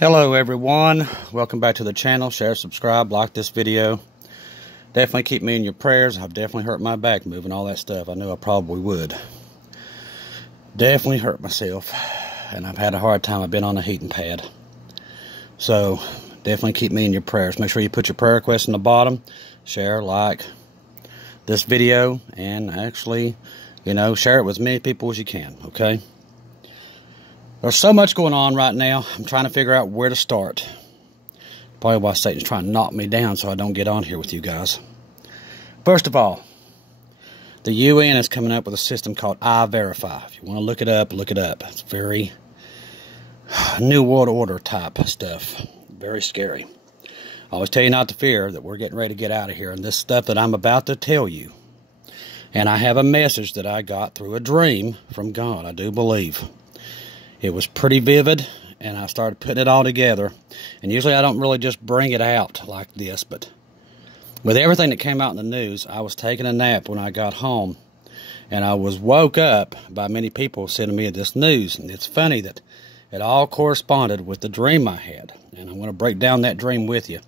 Hello everyone, welcome back to the channel. Share, subscribe, like this video. Definitely keep me in your prayers. I've definitely hurt my back moving all that stuff. I knew I probably would. Definitely hurt myself, and I've had a hard time. I've been on a heating pad. So definitely keep me in your prayers. Make sure you put your prayer requests in the bottom. Share, like this video, and actually, share it with as many people as you can, okay? There's so much going on right now. I'm trying to figure out where to start. Probably why Satan's trying to knock me down so I don't get on here with you guys. First of all, the UN is coming up with a system called I-Verify. If you want to look it up, look it up. It's very New World Order type stuff. Very scary. I always tell you not to fear, that we're getting ready to get out of here. And this stuff that I'm about to tell you, and I have a message that I got through a dream from God, I do believe. It was pretty vivid, and I started putting it all together. And usually I don't really just bring it out like this, but with everything that came out in the news, I was taking a nap when I got home, and I was woke up by many people sending me this news. And it's funny that it all corresponded with the dream I had, and I'm going to break down that dream with you.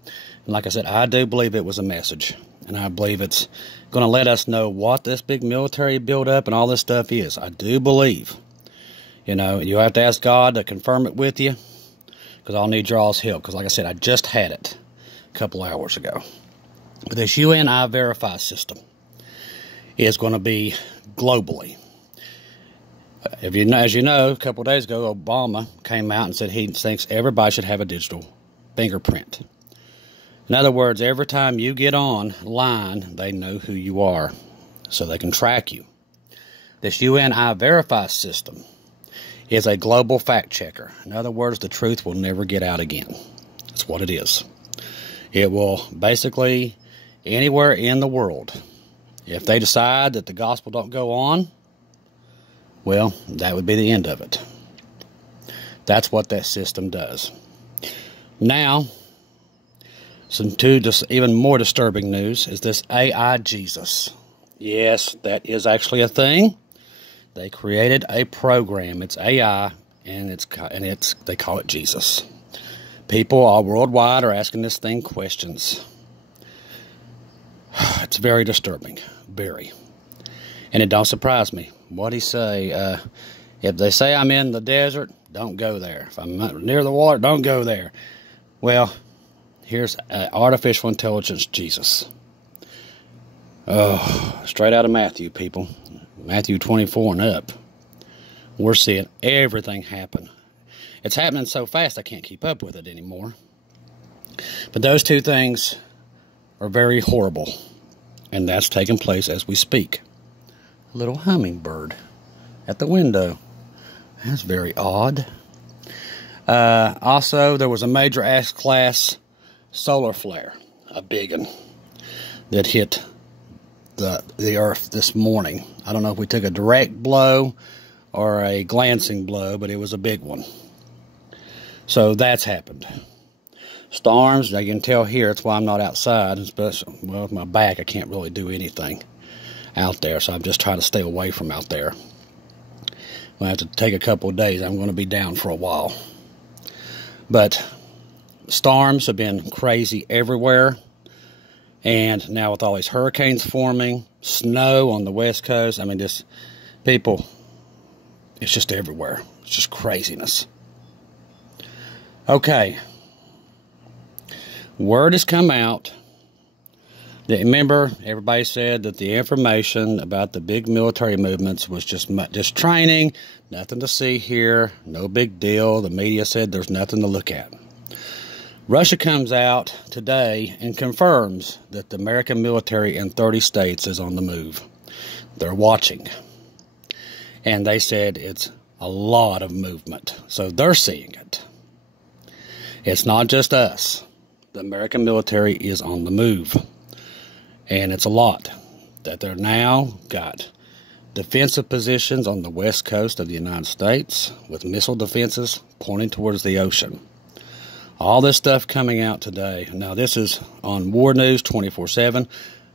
And like I said, I do believe it was a message, and I believe it's going to let us know what this big military buildup and all this stuff is. I do believe. You have to ask God to confirm it with you, because I'll need y'all's help. Because like I said, I just had it a couple hours ago. But this UN I-Verify system is going to be globally. As you know, a couple of days ago, Obama came out and said he thinks everybody should have a digital fingerprint. In other words, every time you get online, they know who you are, so they can track you. This UN I-Verify system is a global fact checker. In other words, the truth will never get out again. That's what it is. It will basically, anywhere in the world, if they decide that the gospel don't go on, well, that would be the end of it. That's what that system does. Now, even more disturbing news is this AI Jesus. Yes, that is actually a thing. They created a program. It's AI, and they call it Jesus. People all worldwide are asking this thing questions. It's very disturbing, very. And it don't surprise me. What'd he say? If they say I'm in the desert, don't go there. If I'm near the water, don't go there. Well, here's artificial intelligence Jesus. Oh, straight out of Matthew, people. Matthew 24 and up. We're seeing everything happen. It's happening so fast I can't keep up with it anymore. But those two things are very horrible. And that's taking place as we speak. A little hummingbird at the window. That's very odd. Also, there was a major S-class solar flare. A big one. That hit the earth this morning. I don't know if we took a direct blow or a glancing blow, but it was a big one. So that's happened. Storms, you can tell here, that's why I'm not outside, especially, well, with my back, I can't really do anything out there, so I'm just trying to stay away from out there. We'll have to take a couple of days. I'm going to be down for a while. But storms have been crazy everywhere. And now with all these hurricanes forming, snow on the West Coast, I mean, it's just everywhere. It's just craziness. Okay. Word has come out. Remember, everybody said that the information about the big military movements was just training, nothing to see here, no big deal. The media said there's nothing to look at. Russia comes out today and confirms that the American military in 30 states is on the move. They're watching. And they said it's a lot of movement. So they're seeing it. It's not just us. The American military is on the move. And it's a lot. That they're now got defensive positions on the west coast of the United States with missile defenses pointing towards the ocean. All this stuff coming out today. Now, this is on War News 24/7.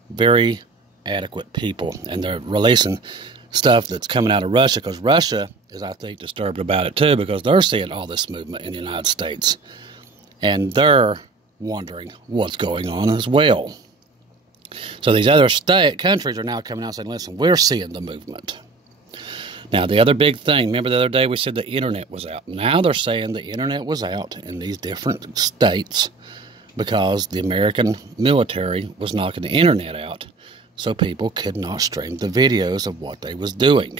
Very adequate people. And they're releasing stuff that's coming out of Russia, because Russia is, I think, disturbed about it too, because they're seeing all this movement in the United States. And they're wondering what's going on as well. So these other countries are now coming out saying, listen, we're seeing the movement. Now, the other big thing, remember the other day we said the internet was out. Now they're saying the internet was out in these different states because the American military was knocking the internet out so people could not stream the videos of what they was doing.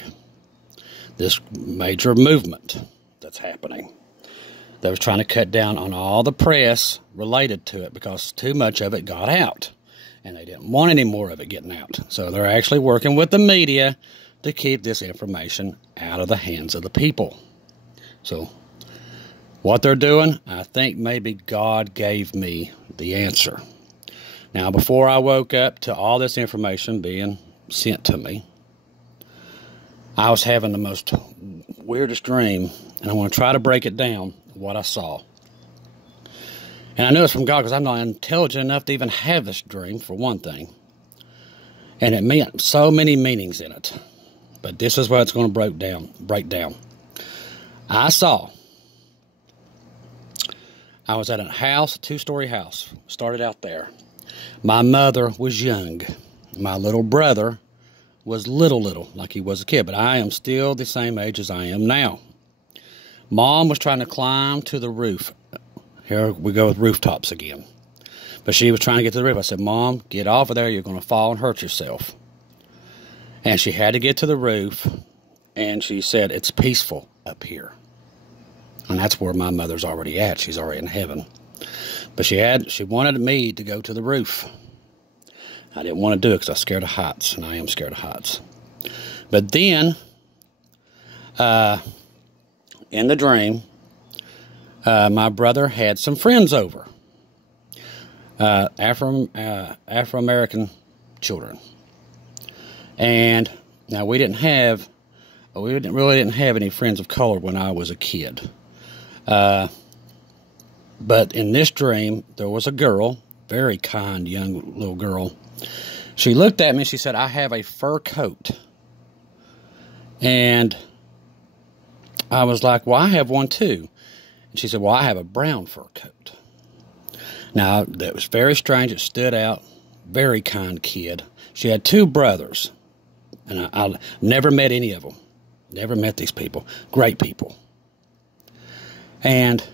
This major movement that's happening. They was trying to cut down on all the press related to it because too much of it got out. And they didn't want any more of it getting out. So they're actually working with the media to keep this information out of the hands of the people. So what they're doing, I think maybe God gave me the answer. Now, before I woke up to all this information being sent to me, I was having the most weirdest dream, and I want to try to break it down, what I saw. And I know it's from God because I'm not intelligent enough to even have this dream, for one thing. And it meant so many meanings in it. But this is what it's going to break down. I was at a house, a 2-story house. Started out there. My mother was young. My little brother was little, like he was a kid. But I am still the same age as I am now. Mom was trying to climb to the roof. Here we go with rooftops again. But she was trying to get to the roof. I said, Mom, get off of there. You're going to fall and hurt yourself. And she had to get to the roof, and she said, it's peaceful up here. And that's where my mother's already at. She's already in heaven. But she wanted me to go to the roof. I didn't want to do it because I was scared of heights, and I am scared of heights. But then, in the dream, my brother had some friends over. Afro-American children. And now we didn't really didn't have any friends of color when I was a kid. But in this dream, there was a girl, very kind young little girl. She looked at me and she said, I have a fur coat. And I was like, well, I have one too. And she said, well, I have a brown fur coat. Now, that was very strange. It stood out. Very kind kid. She had 2 brothers. And I never met any of them. Never met these people. Great people. And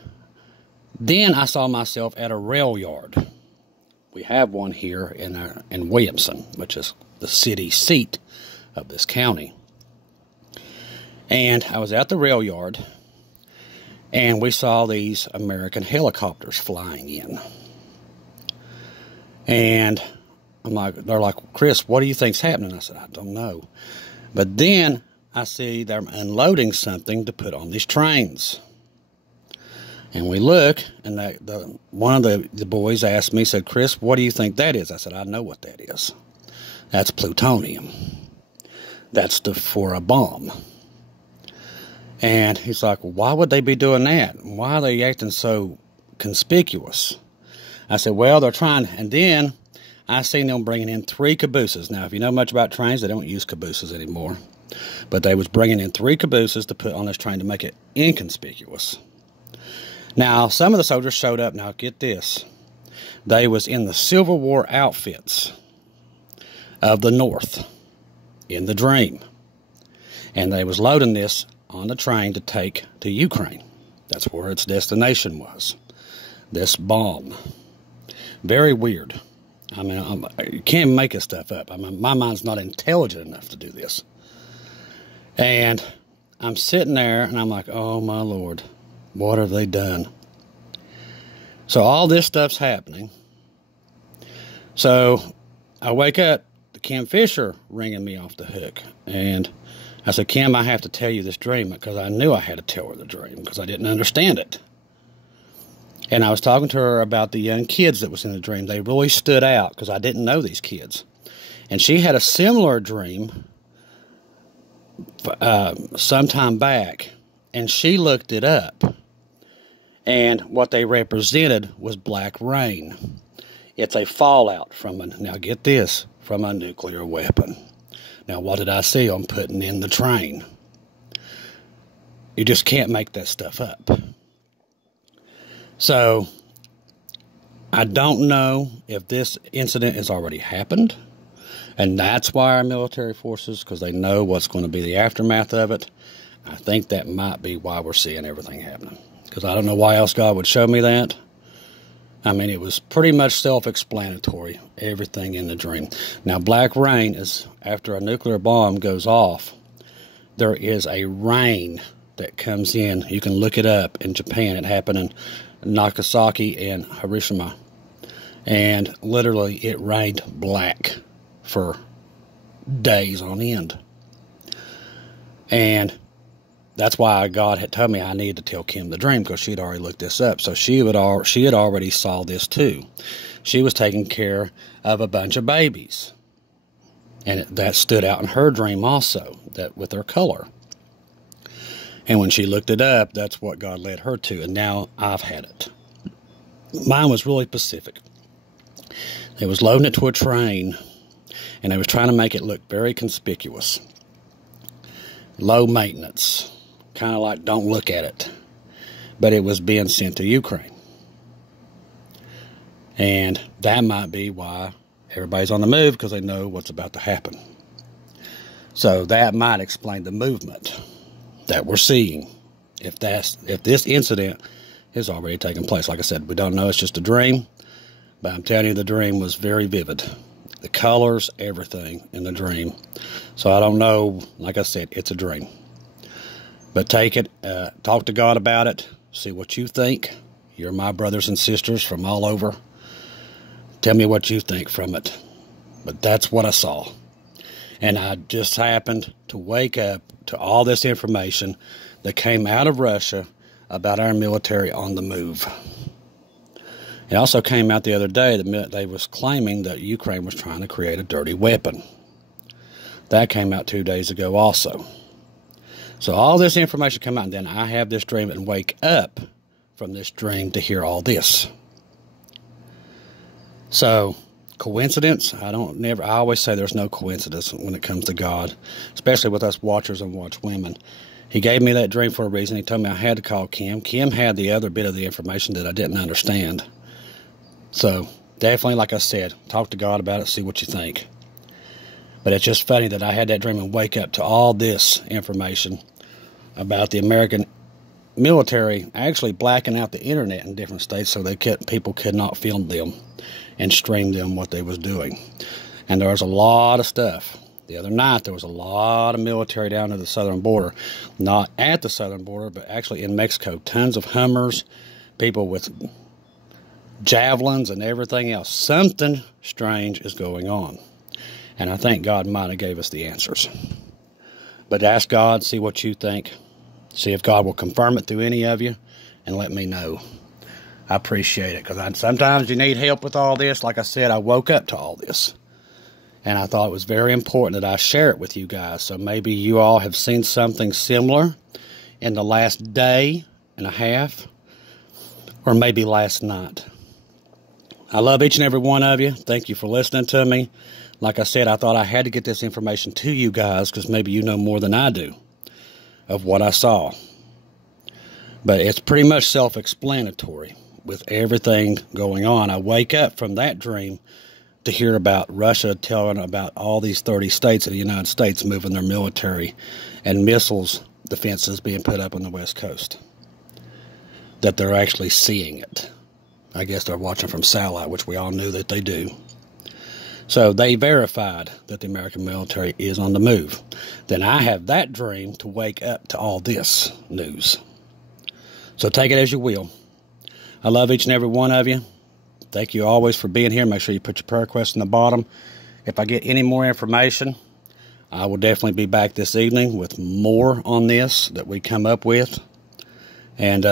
then I saw myself at a rail yard. We have one here in Williamson, which is the city seat of this county. And I was at the rail yard, and we saw these American helicopters flying in. And they're like, Chris, what do you think's happening? I said, I don't know. But then I see they're unloading something to put on these trains. And we look, and one of the boys asked me, said, Chris, what do you think that is? I said, I know what that is. That's plutonium. That's for a bomb. And he's like, well, why would they be doing that? Why are they acting so conspicuous? I said, well, they're trying, and then I seen them bringing in 3 cabooses. Now, if you know much about trains, they don't use cabooses anymore. But they was bringing in 3 cabooses to put on this train to make it inconspicuous. Now, some of the soldiers showed up. Now, get this. They was in the Civil War outfits of the North in the dream. And they was loading this on the train to take to Ukraine. That's where its destination was. This bomb. Very weird. I mean, you can't make this stuff up. I mean, my mind's not intelligent enough to do this. And I'm sitting there, and I'm like, oh, my Lord, what have they done? So all this stuff's happening. So I wake up, the Kim Fisher ringing me off the hook. And I said, Kim, I have to tell you this dream, because I knew I had to tell her the dream, because I didn't understand it. And I was talking to her about the young kids that was in the dream. They really stood out because I didn't know these kids. And she had a similar dream sometime back, and she looked it up. And what they represented was black rain. It's a fallout from now get this, from a nuclear weapon. Now what did I see on putting in the train? You just can't make that stuff up. So I don't know if this incident has already happened, and that's why our military forces, because they know what's going to be the aftermath of it. I think that might be why we're seeing everything happening, because I don't know why else God would show me that. I mean, it was pretty much self-explanatory, everything in the dream. Now, black rain is after a nuclear bomb goes off, there is a rain that comes in. You can look it up in Japan. It happened in Nagasaki and Hiroshima. And literally, it rained black for days on end. And that's why God had told me I needed to tell Kim the dream, because she'd already looked this up. So she had already saw this too. She was taking care of a bunch of babies. And that stood out in her dream also, that with her color. And when she looked it up, that's what God led her to. And now I've had it. Mine was really specific. They was loading it to a train, and they was trying to make it look very conspicuous. Low maintenance. Kind of like don't look at it. But it was being sent to Ukraine. And that might be why everybody's on the move, because they know what's about to happen. So that might explain the movement that we're seeing, if this incident has already taken place. Like I said, we don't know, it's just a dream, but I'm telling you, the dream was very vivid. The colors, everything in the dream. So I don't know, like I said, it's a dream. But take it, talk to God about it, see what you think. You're my brothers and sisters from all over. Tell me what you think from it. But that's what I saw. And I just happened to wake up to all this information that came out of Russia about our military on the move. It also came out the other day that they was claiming that Ukraine was trying to create a dirty weapon. That came out 2 days ago also. So all this information come out, and then I have this dream and wake up from this dream to hear all this. So, coincidence? I always say there's no coincidence when it comes to God, especially with us watchers and watchwomen. He gave me that dream for a reason. He told me I had to call Kim. Kim had the other bit of the information that I didn't understand. So, definitely, like I said, talk to God about it, see what you think. But it's just funny that I had that dream and wake up to all this information about the American military actually blacking out the internet in different states so people could not film them and stream them what they was doing. And there was a lot of stuff. The other night there was a lot of military down to the southern border. Not at the southern border, but actually in Mexico. Tons of Hummers, people with javelins and everything else. Something strange is going on. And I think God might have gave us the answers. But ask God, see what you think. See if God will confirm it through any of you, and let me know. I appreciate it, because sometimes you need help with all this. Like I said, I woke up to all this. And I thought it was very important that I share it with you guys. So maybe you all have seen something similar in the last day and a half, or maybe last night. I love each and every one of you. Thank you for listening to me. Like I said, I thought I had to get this information to you guys, because maybe you know more than I do of what I saw. But it's pretty much self-explanatory with everything going on. I wake up from that dream to hear about Russia telling about all these 30 states of the United States moving their military and missiles defenses being put up on the West Coast. That they're actually seeing it. I guess they're watching from satellite, which we all knew that they do. So they verified that the American military is on the move. Then I have that dream to wake up to all this news. So take it as you will. I love each and every one of you. Thank you always for being here. Make sure you put your prayer requests in the bottom. If I get any more information, I will definitely be back this evening with more on this that we come up with. And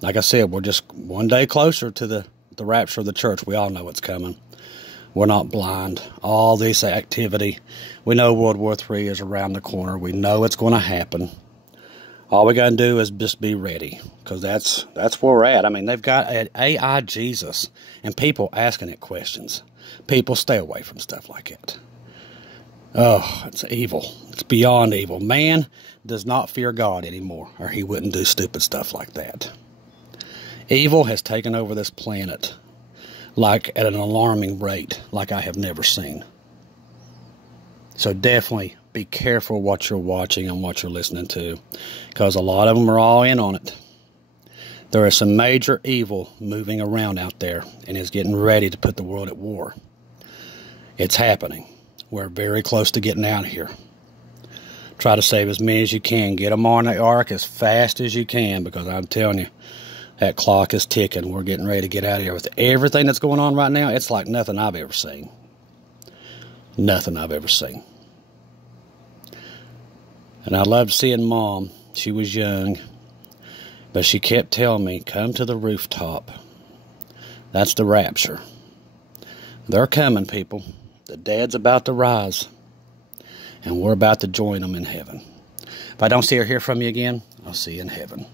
like I said, we're just one day closer to the rapture of the church. We all know it's coming. We're not blind. All this activity. We know World War III is around the corner. We know it's going to happen. All we got to do is just be ready, because that's where we're at. I mean, they've got an AI Jesus, and people asking it questions. People stay away from stuff like that. Oh, it's evil. It's beyond evil. Man does not fear God anymore, or he wouldn't do stupid stuff like that. Evil has taken over this planet. like at an alarming rate like I have never seen. So definitely be careful what you're watching and what you're listening to, because a lot of them are all in on it. There is some major evil moving around out there and is getting ready to put the world at war. It's happening. We're very close to getting out of here. Try to save as many as you can. Get them on the ark as fast as you can, because I'm telling you, that clock is ticking. We're getting ready to get out of here. With everything that's going on right now, it's like nothing I've ever seen. Nothing I've ever seen. And I loved seeing Mom. She was young, but she kept telling me, come to the rooftop. That's the rapture. They're coming, people. The dead's about to rise, and we're about to join them in heaven. If I don't see or hear from you again, I'll see you in heaven.